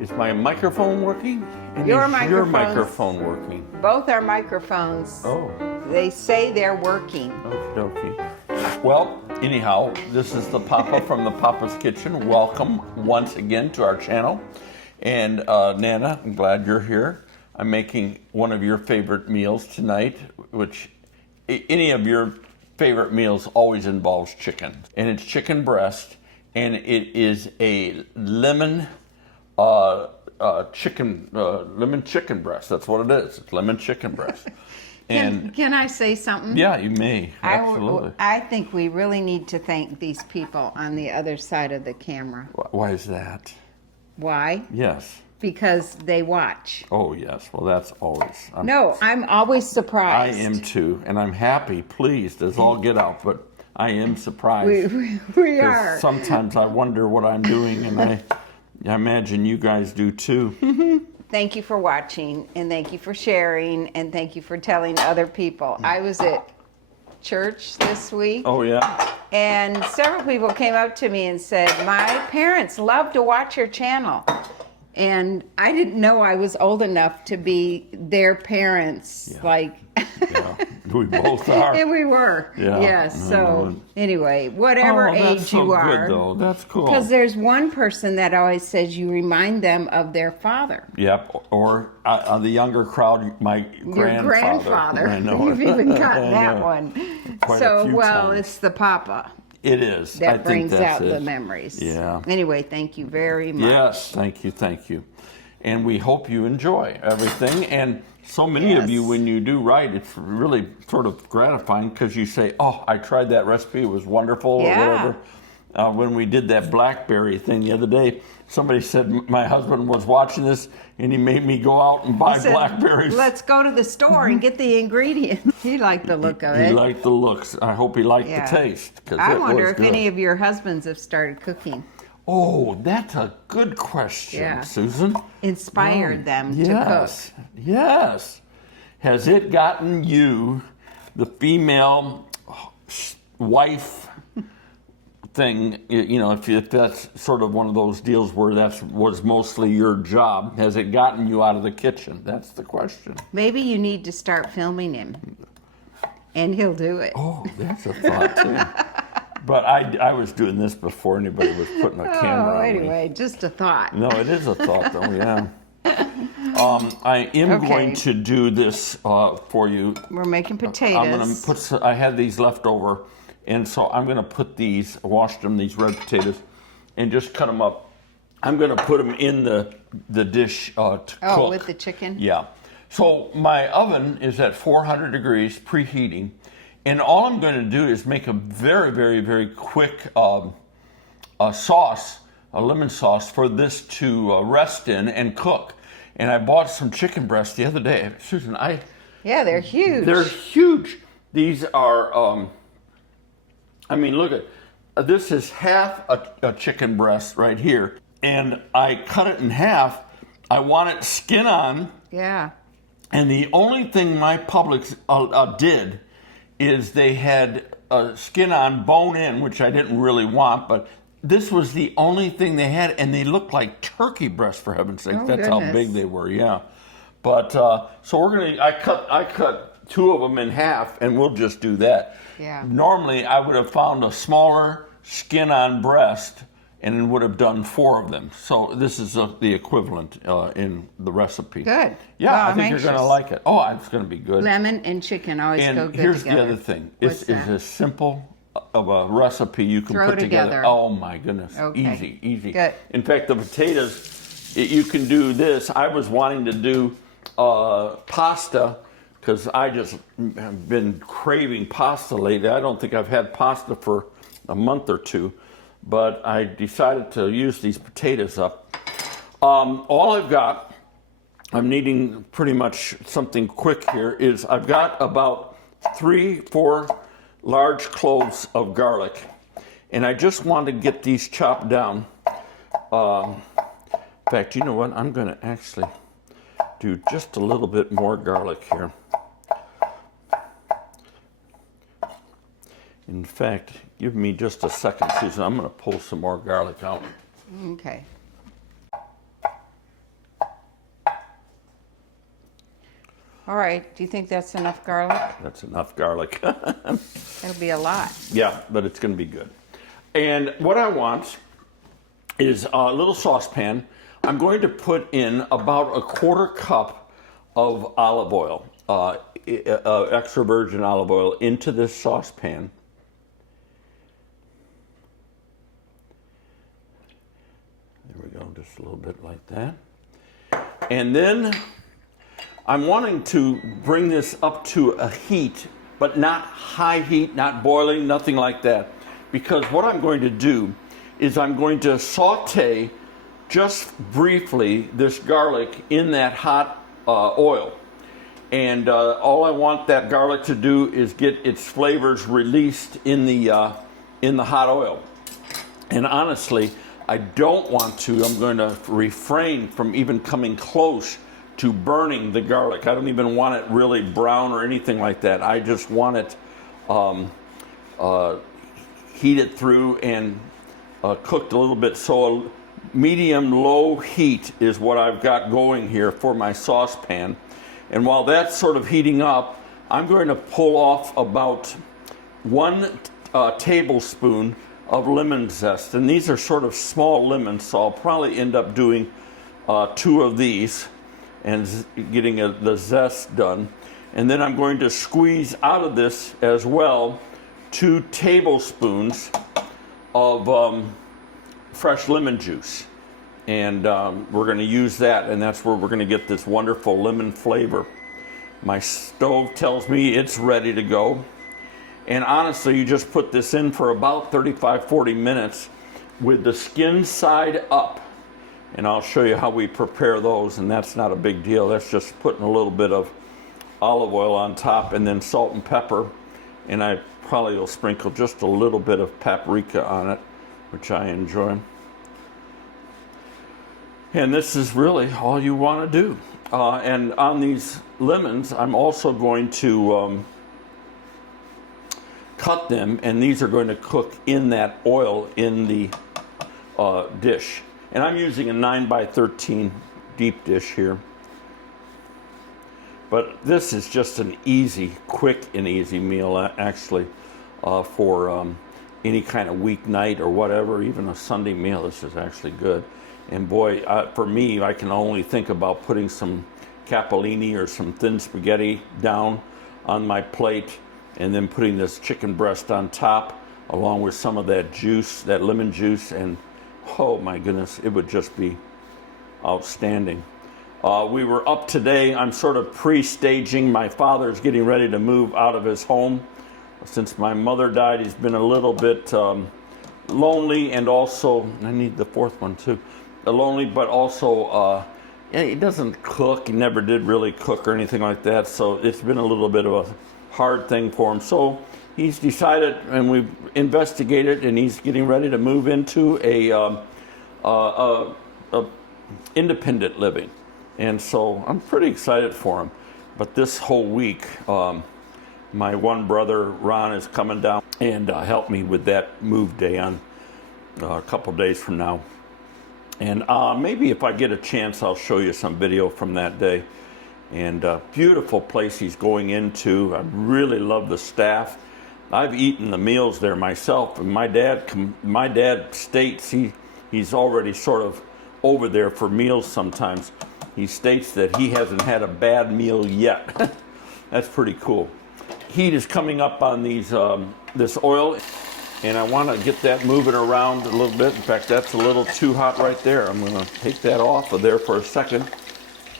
Is my microphone working? And Your is your microphone's- microphone working? Both our microphones, Oh, they say they're working. okie dokie. Well, anyhow, this is the Papa from the Papa's Kitchen. Welcome once again to our channel. And Nana, I'm glad you're here. I'm making one of your favorite meals tonight, which any of your favorite meals always involves chicken. And it's chicken breast, and it is a lemon chicken breast. That's what it is. It's lemon chicken breast. And Can I say something? yeah, you may. Absolutely. I think we really need to thank these people on the other side of the camera. Why is that? Why? Yes. Because they watch. Oh, yes. Well, that's always. No, I'm always I surprised. am too, and I'm happy, pleased as all get out, but I am surprised. We 'Cause are. sometimes I wonder what I'm doing, and I imagine you guys do too. Thank you for watching, and thank you for sharing, and thank you for telling other people. I was at church this week, Oh, yeah? and several people came up to me and said, my parents love to watch your channel. And I didn't know I was old enough to be their parents, Yeah. like, Yeah, we both are. and we were. Yeah, Yes. I So know. anyway, whatever Oh, that's age so you are. good, though. That's cool. Because there's one person that always says you remind them of their father. Yep, or the younger crowd, my Your grandfather. I know. You've even gotten I that know. one. Quite a So, few well, times. it's the papa It is. I that think brings that's out it. the memories. Yeah. Anyway, thank you very much. Yes, thank you, thank you. And we hope you enjoy everything. And so many of you, Yes. when you do right, it's really sort of gratifying because you say, oh, I tried that recipe, it was wonderful, Yeah. or whatever. When we did that blackberry thing the other day, somebody said my husband was watching this and he made me go out and buy He said, blackberries. let's go to the store and get the ingredients. He liked the look of He it. liked the looks. I hope he liked Yeah. the taste. 'Cause I it wonder was if good. any of your husbands have started cooking, Oh, that's a good question, Yeah. Susan. inspired them to Yes, yes. Has it gotten you, the female wife thing, you know, if that's sort of one of those deals where that was mostly your job, has it gotten you out of the kitchen? That's the question. cook. Maybe you need to start filming him, and he'll do it. Oh, that's a thought, too. But I was doing this before anybody was putting a camera on me. Anyway, just a thought. No, it is a thought, though, yeah. I am Okay. going to do this for you. We're making potatoes. I'm going to put. I had these left over, and so I'm going to put these. Washed them, these red potatoes, and just cut them up. I'm going to put them in the dish to cook. with the chicken? Yeah. So my oven is at 400 degrees, preheating, and all I'm going to do is make a very, very, very quick sauce, a lemon sauce for this to rest in and cook. And I bought some chicken breasts the other day, Susan. Yeah, they're huge. They're huge. These are, I mean, look at, this is half a chicken breast right here. And I cut it in half. I want it skin on. Yeah. And the only thing my Publix did is they had skin on, bone in, which I didn't really want, but this was the only thing they had, and they looked like turkey breasts, for heaven's sake. Oh, That's how goodness. big they were, yeah. But so we're gonna. I cut two of them in half, and we'll just do that. Yeah. Normally, I would have found a smaller skin-on breast and would have done 4 of them. So this is the equivalent in the recipe. Good. Yeah, Well, I I'm think you're going to anxious. like it. Oh, it's going to be good. Lemon and chicken always go And good here's together. the other thing. What's It's that? as simple of a recipe you can Throw put together. together. Oh my goodness. Okay. Easy. Good. In fact, the potatoes, you can do this. I was wanting to do pasta because I just have been craving pasta lately. I don't think I've had pasta for a month or two, but I decided to use these potatoes up. All I've got, I'm needing pretty much something quick here, is I've got about 3-4 large cloves of garlic, and I just want to get these chopped down. In fact, you know what? I'm going to actually do just a little bit more garlic here. In fact, give me just a second, Susan. I'm going to pull some more garlic out. Okay. All right. Do you think that's enough garlic? That's enough garlic. It'll be a lot. Yeah, but it's going to be good. And what I want is a little saucepan. I'm going to put in about a 1/4 cup of olive oil, extra virgin olive oil, into this saucepan. There we go, just a little bit like that. And then I'm wanting to bring this up to a heat, but not high heat, not boiling, nothing like that. Because what I'm going to do is I'm going to saute just briefly this garlic in that hot oil. And all I want that garlic to do is get its flavors released in the hot oil. And honestly, I don't want to. I'm going to refrain from even coming close to burning the garlic. I don't even want it really brown or anything like that. I just want it heated through and cooked a little bit. So a medium-low heat is what I've got going here for my saucepan. And while that's sort of heating up, I'm going to pull off about 1 tablespoon of lemon zest. And these are sort of small lemons, so I'll probably end up doing 2 of these and getting the zest done. And then I'm going to squeeze out of this as well 2 tablespoons of fresh lemon juice. And we're going to use that, and that's where we're going to get this wonderful lemon flavor. My stove tells me it's ready to go. And honestly, you just put this in for about 35-40 minutes with the skin side up. And I'll show you how we prepare those, and that's not a big deal. That's just putting a little bit of olive oil on top and then salt and pepper. And I probably will sprinkle just a little bit of paprika on it, which I enjoy. And this is really all you want to do. And on these lemons, I'm also going to cut them, and these are going to cook in that oil in the dish. And I'm using a 9x13 deep dish here. But this is just an easy, quick and easy meal, actually, for any kind of weeknight or whatever, even a Sunday meal. This is actually good. And boy, for me, I can only think about putting some capellini or some thin spaghetti down on my plate, and then putting this chicken breast on top, along with some of that juice, that lemon juice, and oh my goodness, it would just be outstanding. We were up today. I'm sort of pre-staging. My father's getting ready to move out of his home. Since my mother died, he's been a little bit lonely, and also, I need the 4th one too, lonely, but also he doesn't cook. He never did really cook or anything like that, so it's been a little bit of a hard thing for him. So he's decided, and we've investigated, and he's getting ready to move into a independent living. And so I'm pretty excited for him. But this whole week, my one brother, Ron, is coming down and help me with that move day on a couple days from now. And maybe if I get a chance, I'll show you some video from that day. And beautiful place he's going into. I really love the staff. I've eaten the meals there myself, and my dad states he's already sort of over there for meals sometimes. He states that he hasn't had a bad meal yet. That's pretty cool. Heat is coming up on these this oil, and I want to get that moving around a little bit. In fact, that's a little too hot right there. I'm going to take that off of there for a second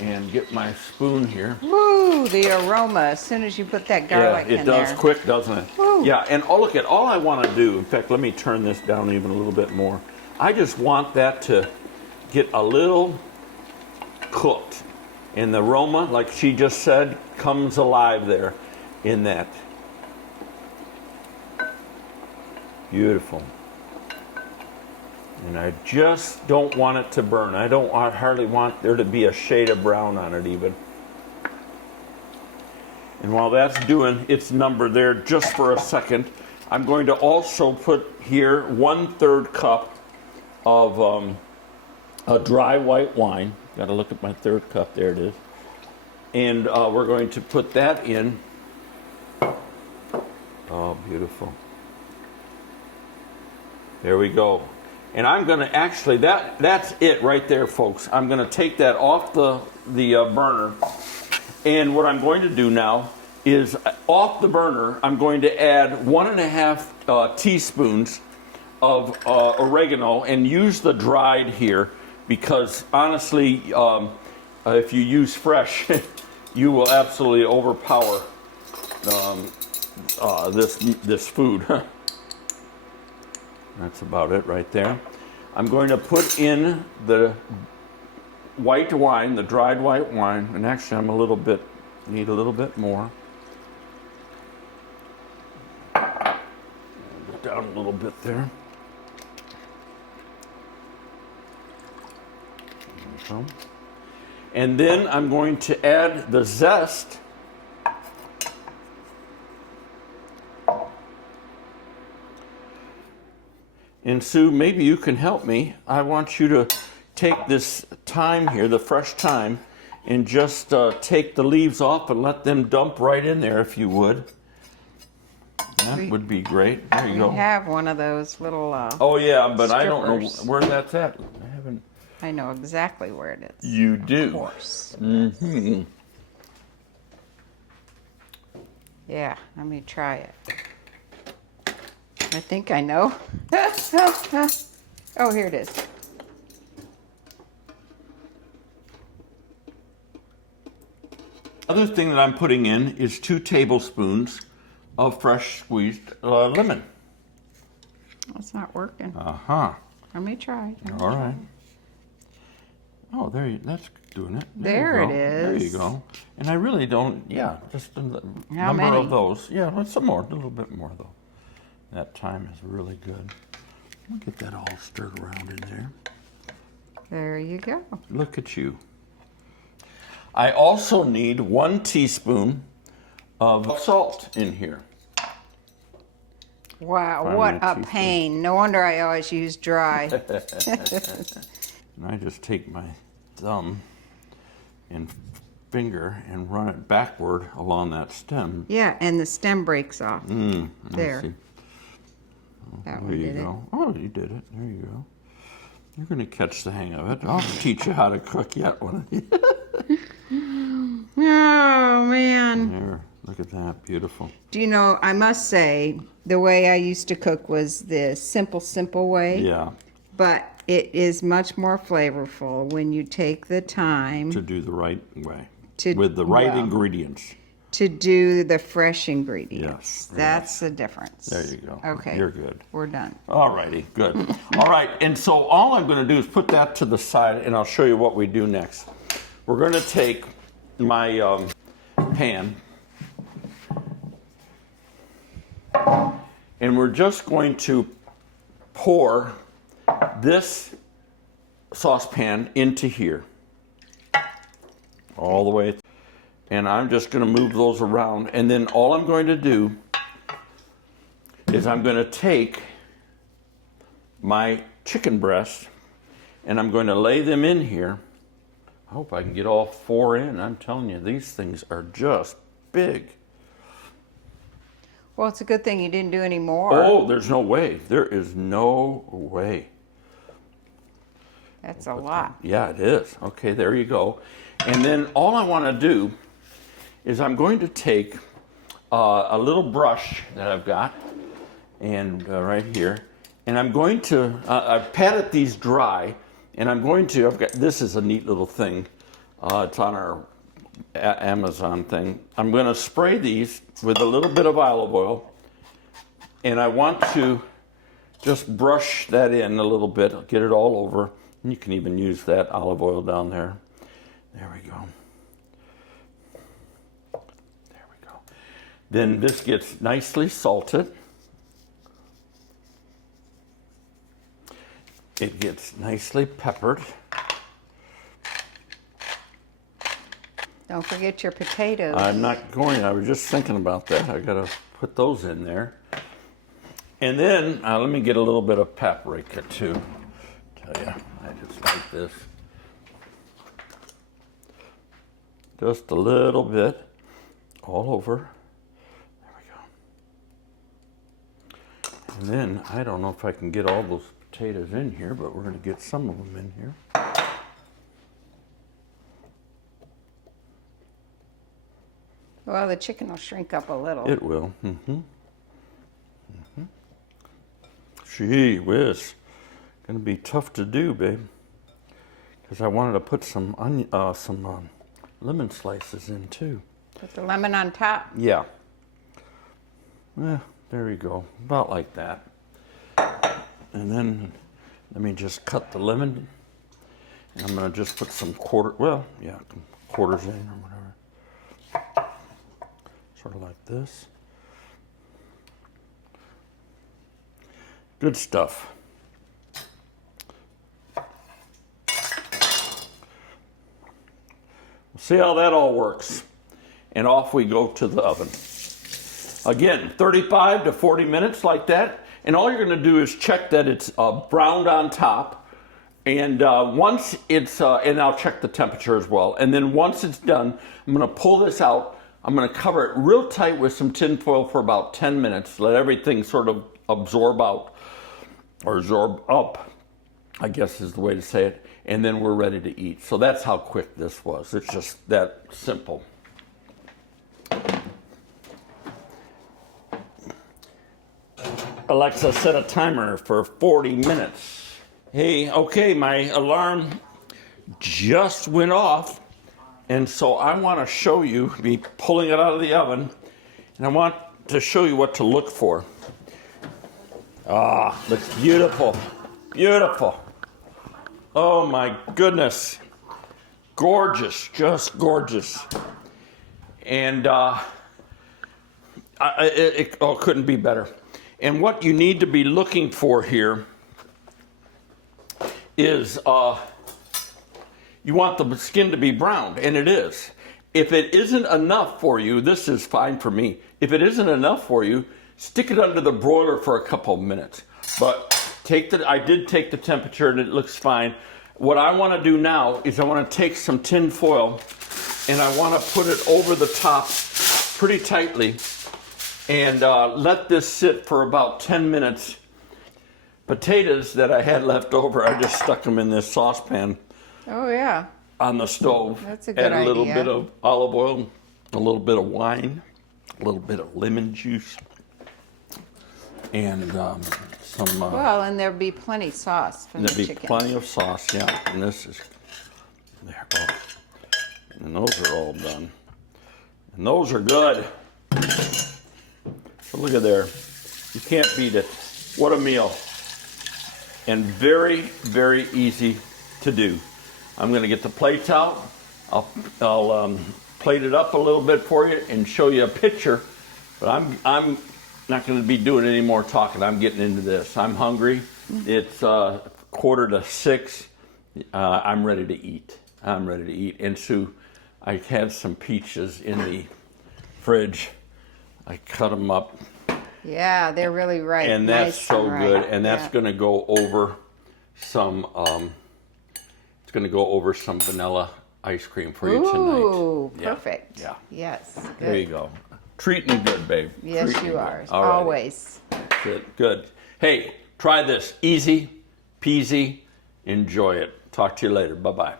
and get my spoon here. Woo, the aroma as soon as you put that garlic in there. Yeah, it does quick, doesn't it? Woo. Yeah, and look at all I want to do. In fact, let me turn this down even a little bit more. I just want that to get a little cooked. And the aroma, like she just said, comes alive there in that. Beautiful. And I just don't want it to burn. I hardly want there to be a shade of brown on it even. And while that's doing its number there, just for a second, I'm going to also put here 1/3 cup of a dry white wine. Got to look at my 1/3 cup. There it is. And we're going to put that in. Oh, beautiful. There we go. And I'm going to actually, that's it right there, folks. I'm going to take that off the burner. And what I'm going to do now is off the burner, I'm going to add 1.5 teaspoons of oregano and use the dried here because honestly, if you use fresh, you will absolutely overpower this food. That's about it right there. I'm going to put in the white wine, the dried white wine, and actually need a little bit more. Get down a little bit there. There we go. And then I'm going to add the zest. And Sue, maybe you can help me. I want you to take this thyme here, the fresh thyme, and just take the leaves off and let them dump right in there if you would. That would be great. There you go. We have one of those little oh yeah, but I don't know strippers. where that's at. I know exactly where it is. You do. Of course. Mm-hmm. Yeah, let me try it. I think I know. Oh, here it is. Other thing that I'm putting in is 2 tablespoons of fresh squeezed lemon. It's not working. Uh-huh. Let me try. All right. Oh, that's doing it. There you it go. is. There you go. And I really don't, just a How number many? of those. Yeah, some more, a little bit more though. That thyme is really good. We'll get that all stirred around in there. There you go. Look at you. I also need 1 teaspoon of salt in here. Wow, Finally, what a a teaspoon. pain. No wonder I always use dry. And I just take my thumb and finger and run it backward along that stem. Yeah, and the stem breaks off. I There. see. That There one you did it. go. Oh, you did it. There you go. You're going to catch the hang of it. I'll teach you how to cook yet one of you. Oh, man. There. Look at that. Beautiful. Do you know, I must say, the way I used to cook was the simple way. Yeah. But it is much more flavorful when you take the time To do the right way. To- With the right well, ingredients. to do the fresh ingredients. Yes, That's the difference. There you go. Okay. You're good. We're done. All righty. Good. All right. And so all I'm going to do is put that to the side and I'll show you what we do next. We're going to take my pan and we're just going to pour this saucepan into here all the way, and I'm just going to move those around, and then all I'm going to do is I'm going to take my chicken breast and I'm going to lay them in here. I hope I can get all 4 in. I'm telling you, these things are just big. Well, it's a good thing you didn't do any more. Oh, there's no way. There is no way. That's a lot. Yeah, it is. Okay, there you go. And then all I want to do is I'm going to take a little brush that I've got, and right here, and I'm going to, I've patted these dry, and I'm going to, this is a neat little thing. It's on our Amazon thing. I'm going to spray these with a little bit of olive oil, and I want to just brush that in a little bit, get it all over. And you can even use that olive oil down there. There we go. There we go. Then this gets nicely salted. It gets nicely peppered. Don't forget your potatoes. I'm not going, I was just thinking about that. I gotta put those in there. And then, let me get a little bit of paprika too. Tell you, I just like this. Just a little bit all over. There we go. And then, I don't know if I can get all those potatoes in here, but we're going to get some of them in here. Well, the chicken will shrink up a little. It will. Gee whiz. Going to be tough to do, babe. Because I wanted to put some lemon slices in too. Put the lemon on top. Yeah. There you go. About like that. And then let me just cut the lemon. And I'm going to just put some quarters in or whatever. Sort of like this. Good stuff. See how that all works. And off we go to the oven. Again, 35 to 40 minutes like that. And all you're going to do is check that it's browned on top. And once it's, and I'll check the temperature as well. And then once it's done, I'm going to pull this out. I'm going to cover it real tight with some tin foil for about 10 minutes. Let everything sort of absorb out, or absorb up, I guess is the way to say it. And then we're ready to eat. So that's how quick this was. It's just that simple. Alexa, set a timer for 40 minutes. Hey, okay, my alarm just went off. And so I want to show you, me pulling it out of the oven, and I want to show you what to look for. Ah, looks beautiful, beautiful. Oh my goodness, gorgeous, just gorgeous. And it couldn't be better. And what you need to be looking for here is you want the skin to be browned, and it is. If it isn't enough for you, this is fine for me. If it isn't enough for you, stick it under the broiler for a couple of minutes. But I did take the temperature and it looks fine. What I want to do now is I want to take some tin foil and I want to put it over the top pretty tightly and let this sit for about 10 minutes. Potatoes that I had left over, I just stuck them in this saucepan. Oh, yeah. On the stove. That's a good idea. Add a little idea. bit of olive oil, a little bit of wine, a little bit of lemon juice, and some... Well, and there'll be plenty sauce from the there'll be chicken. plenty of sauce, yeah. And this is... There, oh. And those are all done. And those are good. So look at there. You can't beat it. What a meal. And very, very easy to do. I'm going to get the plates out. I'll plate it up a little bit for you and show you a picture. But I'm not going to be doing any more talking. I'm getting into this. I'm hungry. It's 5:45. I'm ready to eat. I'm ready to eat. And Sue, I had some peaches in the fridge. I cut them up. Yeah, they're really ripe. And that's nice so and ripe. good. And that's Yeah. going to go over some... it's going to go over some vanilla ice cream for you tonight. Ooh, Yeah. perfect. Yeah. Yes. Good. There you go. Treat me good, babe. Yes, Treat me you good. are. All righty. Always. Good. Good. Hey, try this. Easy peasy. Enjoy it. Talk to you later. Bye-bye.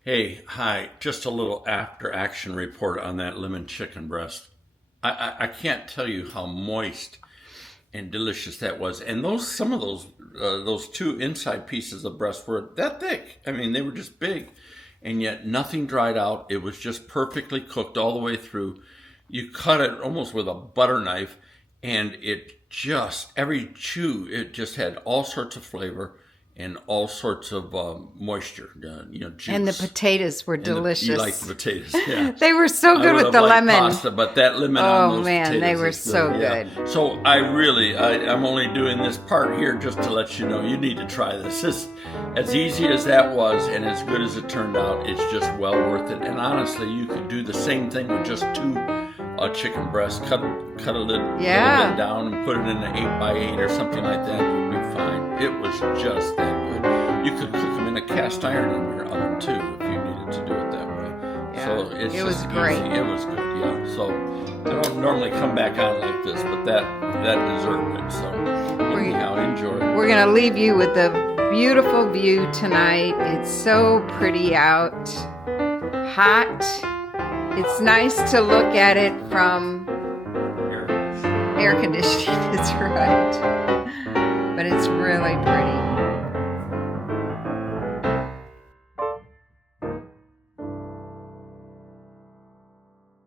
Hey, hi. Just a little after action report on that lemon chicken breast. I can't tell you how moist and delicious that was. And some of those two inside pieces of breast were that thick. I mean, they were just big, and yet nothing dried out. It was just perfectly cooked all the way through. You cut it almost with a butter knife, and every chew, it just had all sorts of flavor and all sorts of moisture, juice. And the potatoes were delicious. You like the potatoes, yeah. They were so I good would with have the liked lemon. pasta, but that lemon Oh, on those man, potatoes they were is so yeah. good. So I'm only doing this part here just to let you know you need to try this. This, as easy as that was and as good as it turned out, it's just well worth it. And honestly, you could do the same thing with just two chicken breasts. Cut a little bit down and put it in an 8x8 or something like that. You'd be fine. It was just that good. You could cook them in a cast iron in your oven too if you needed to do it that way. So it's it was just great. easy. It was good, yeah. So I don't normally come back on like this, but that deserved it. So anyhow, enjoy. We're going to leave you with the beautiful view tonight. It's so pretty out, hot. It's nice to look at it from air conditioning. That's right. But it's really pretty.